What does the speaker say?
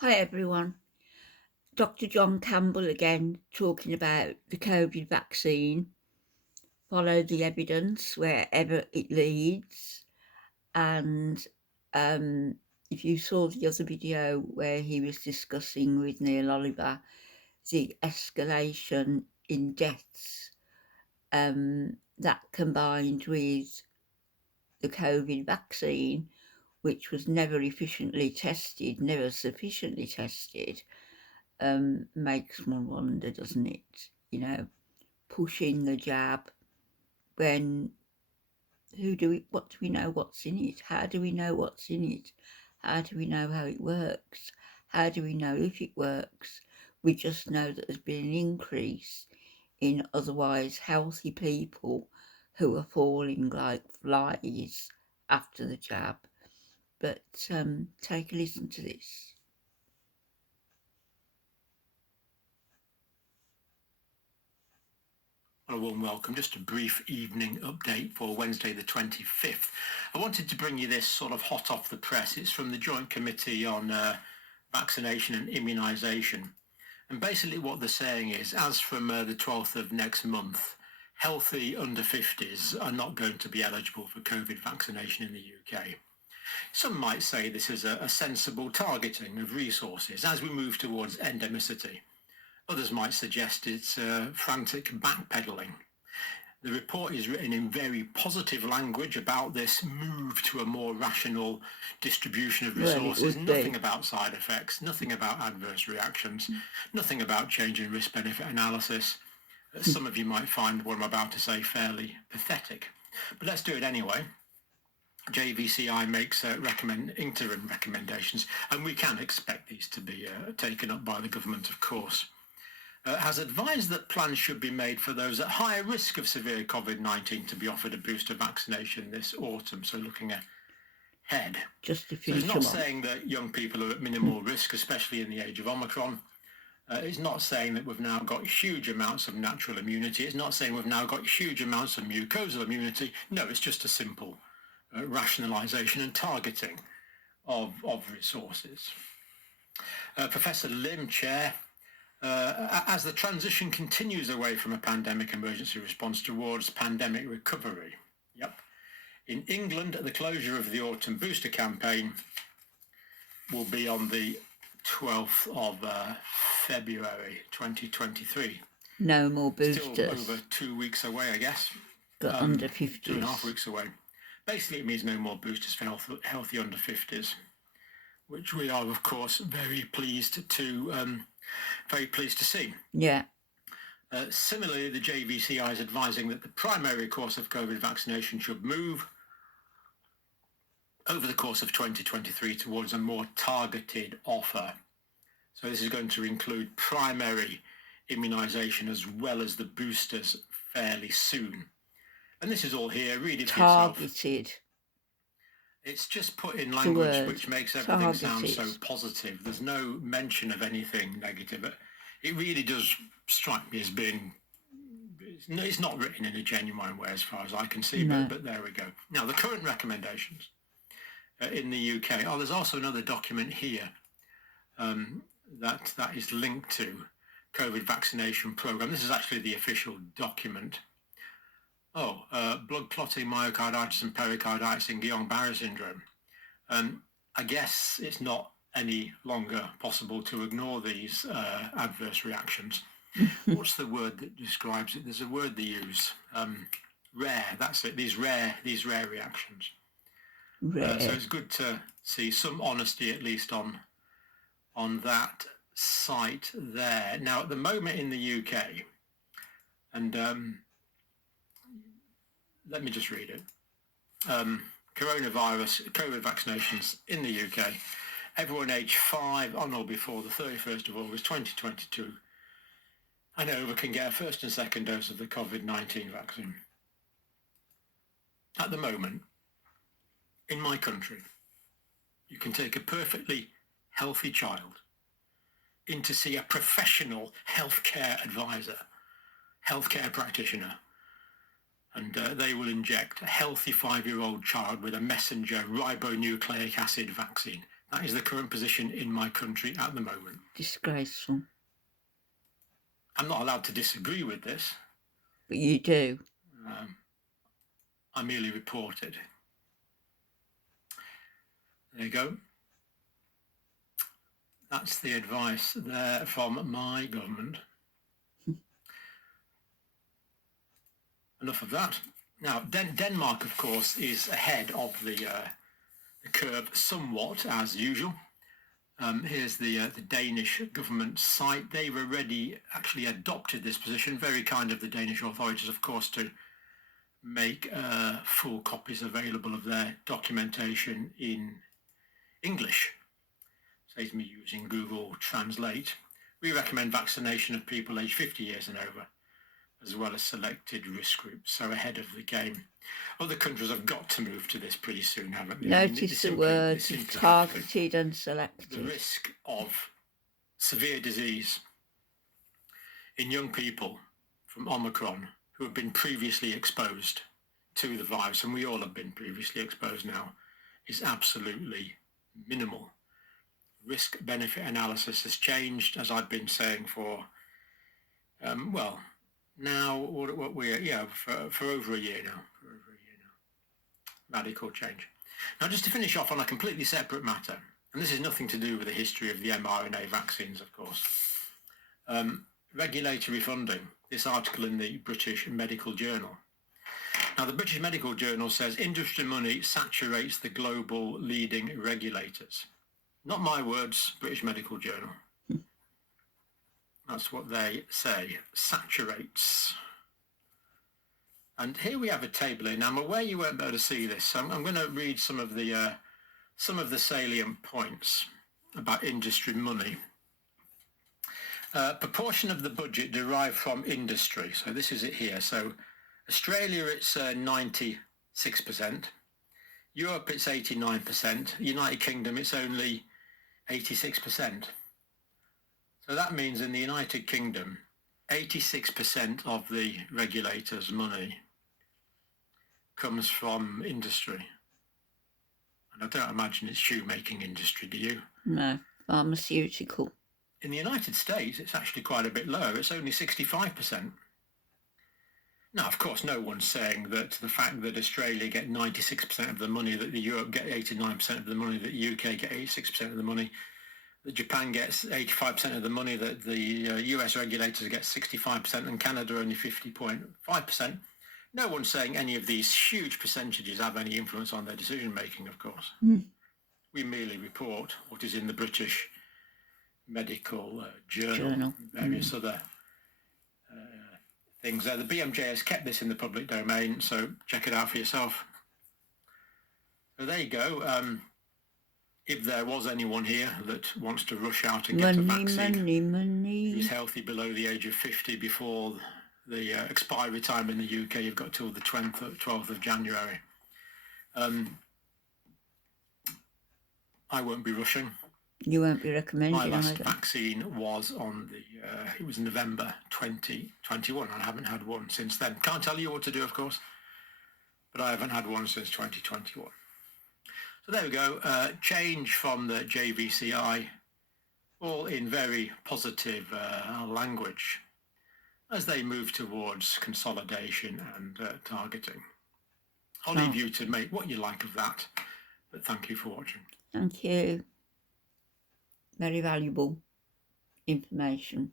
Hi everyone, Dr. John Campbell again talking about the COVID vaccine. Follow the evidence wherever it leads. And if you saw the other video where he was discussing with Neil Oliver the escalation in deaths, that combined with the COVID vaccine, which was never efficiently tested, never sufficiently tested, makes one wonder, doesn't it? Pushing the jab when what do we know what's in it? How do we know what's in it? How do we know how it works? How do we know if it works? We just know that there's been an increase in otherwise healthy people who are falling like flies after the jab. But take a listen to this. A warm welcome. Just a brief evening update for Wednesday the 25th. I wanted to bring you this sort of hot off the press. It's from the Joint Committee on Vaccination and Immunisation. And basically what they're saying is, as from the 12th of next month, healthy under 50s are not going to be eligible for COVID vaccination in the UK. Some might say this is a sensible targeting of resources as we move towards endemicity. Others might suggest it's frantic backpedalling. The report is written in very positive language about this move to a more rational distribution of resources. Nothing about side effects, nothing about adverse reactions, nothing about change in risk-benefit analysis. Some of you might find what I'm about to say fairly pathetic. But let's do it anyway. JVCI makes interim recommendations, and we can expect these to be taken up by the government, of course. Has advised that plans should be made for those at higher risk of severe COVID-19 to be offered a booster vaccination this autumn, so looking ahead. Just to so finish it's not saying that young people are at minimal risk, especially in the age of Omicron. It's not saying that we've now got huge amounts of natural immunity. It's not saying we've now got huge amounts of mucosal immunity. No, it's just a simple rationalisation and targeting of resources. Professor Lim, Chair, as the transition continues away from a pandemic emergency response towards pandemic recovery. In England, the closure of the autumn booster campaign will be on the 12th of February 2023. No more boosters. Still over 2 weeks away, I guess. The under 50s. 2.5 weeks away. Basically, it means no more boosters for healthy under 50s, which we are, of course, very pleased to see. Yeah. Similarly, the JVCI is advising that the primary course of COVID vaccination should move over the course of 2023 towards a more targeted offer. So this is going to include primary immunisation as well as the boosters fairly soon. And this is all here. Read it for yourself. Targeted. It's just put in language which makes everything sound so positive. There's no mention of anything negative. It really does strike me as being, it's not written in a genuine way as far as I can see, but there we go. Now, the current recommendations in the UK, there's also another document here that is linked to COVID vaccination programme. This is actually the official document. Blood clotting, myocarditis and pericarditis in Guillain-Barré syndrome. I guess it's not any longer possible to ignore these adverse reactions. What's the word that describes it? There's a word they use. Rare, that's it, these rare reactions. So it's good to see some honesty, at least on that site there. Now, at the moment in the UK, and let me just read it. COVID vaccinations in the UK. Everyone aged 5 on or before the 31st of August 2022 and over can get a first and second dose of the COVID-19 vaccine. At the moment, in my country, you can take a perfectly healthy child in to see a professional healthcare advisor, healthcare practitioner, and they will inject a healthy 5-year-old child with a messenger ribonucleic acid vaccine. That is the current position in my country at the moment. Disgraceful. I'm not allowed to disagree with this. But you do. I merely report it. There you go. That's the advice there from my government. Enough of that. Now, Denmark, of course, is ahead of the curve somewhat, as usual. Here's the Danish government site. They've already actually adopted this position. Very kind of the Danish authorities, of course, to make full copies available of their documentation in English. Saves me using Google Translate. We recommend vaccination of people aged 50 years and over, as well as selected risk groups, so ahead of the game. Other countries have got to move to this pretty soon, haven't they? Notice the words targeted and selected. The risk of severe disease in young people from Omicron who have been previously exposed to the virus, and we all have been previously exposed now, is absolutely minimal. Risk-benefit analysis has changed, as I've been saying for, now what we're for over a year now. Radical change. Now, just to finish off on a completely separate matter, and this is nothing to do with the history of the mRNA vaccines, of course. Regulatory funding. This article in the British Medical Journal. Now, the British Medical Journal says industry money saturates the global leading regulators. Not my words, British Medical Journal. That's what they say, saturates. And here we have a table in. I'm aware you won't be able to see this, so I'm going to read some of the salient points about industry money. Proportion of the budget derived from industry. So this is it here. So Australia, it's 96%. Europe, it's 89%. United Kingdom, it's only 86%. So that means in the United Kingdom, 86% of the regulators' money comes from industry. And I don't imagine it's shoemaking industry, do you? No, pharmaceutical. In the United States, it's actually quite a bit lower. It's only 65%. Now, of course, no one's saying that the fact that Australia get 96% of the money, that the Europe get 89% of the money, that the UK get 86% of the money, that Japan gets 85% of the money, that the US regulators get 65% and Canada only 50.5%. No one's saying any of these huge percentages have any influence on their decision making, of course. We merely report what is in the British Medical Journal. Various other things there. The BMJ has kept this in the public domain, so check it out for yourself. So there you go. If there was anyone here that wants to rush out and get a vaccine, who's healthy below the age of 50 before the expiry time in the UK, you've got till the 12th of January. I won't be rushing. You won't be recommending My last either. vaccine was on it was November 2021. I haven't had one since then. Can't tell you what to do, of course, but I haven't had one since 2021. So there we go. Change from the JVCI, all in very positive language, as they move towards consolidation and targeting. I'll leave you to make what you like of that, but thank you for watching. Thank you. Very valuable information.